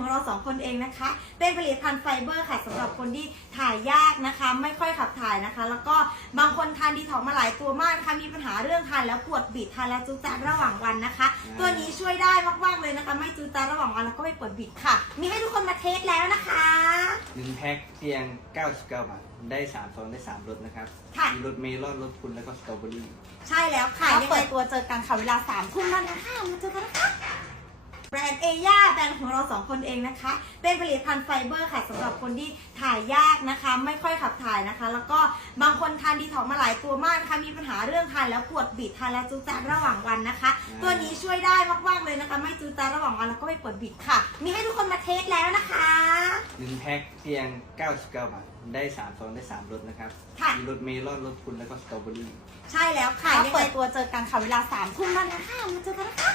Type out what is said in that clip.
ของเราสองคนเองนะคะ เป็นผลิตภัณฑ์ไฟเบอร์ค่ะสำหรับคนที่ถ่ายยากนะคะ ไม่ค่อยขับถ่ายนะคะ แล้วก็บางคนทานดีถอกมาหลายตัวมากนะคะมีปัญหาเรื่องทานแล้วปวดบิดทานแล้วจุกจัดระหว่างวันนะคะ ตัวนี้ช่วยได้มากๆเลยนะคะ ไม่จุกจัดระหว่างวันแล้วก็ไม่ปวดบิดค่ะ มีให้ทุกคนมาเทสแล้วนะคะหนึ่งแพ็คเพียง 99 บาท ได้3ซองได้ 3รสนะครับค่ะ มีรสเมลอนรสคุณแล้วก็สตรอเบอรี่ ใช่แล้วค่ะ ยังเปิดตัวเจอกันค่ะเวลา3ามทุ่มแล้วนะคะมาเจอกันนะคะแบ รนด์เอย่าแบรนด์ของเราสองคนเองนะคะ เป็นผลิตภัณฑ์ไฟเบอร์ค่ะสำหรับคนที่ถ่ายยากนะคะ ไม่ค่อยขับถ่ายนะคะ แล้วก็บางคนทานดีถอกมาหลายตัวมากนะคะมีปัญหาเรื่องทานแล้วปวดบิดทานแล้วจุกจัดระหว่างวันนะคะ ตัวนี้ช่วยได้มากๆเลยนะคะ ไม่จุกจัดระหว่างวันแล้วก็ไม่ปวดบิดค่ะ มีให้ทุกคนมาเทสแล้วนะคะหนึ่งแพ็คเพียง 99 บาท ได้3ซองได้3รสนะครับค่ะมีรสเมลอนรสคุณแล้วก็สตรอเบอรี่ ใช่แล้วค่ะยังเปิดตัวเจอกันค่ะเวลา3ามทุ่มแล้วนะคะมาเจอกันนะคะ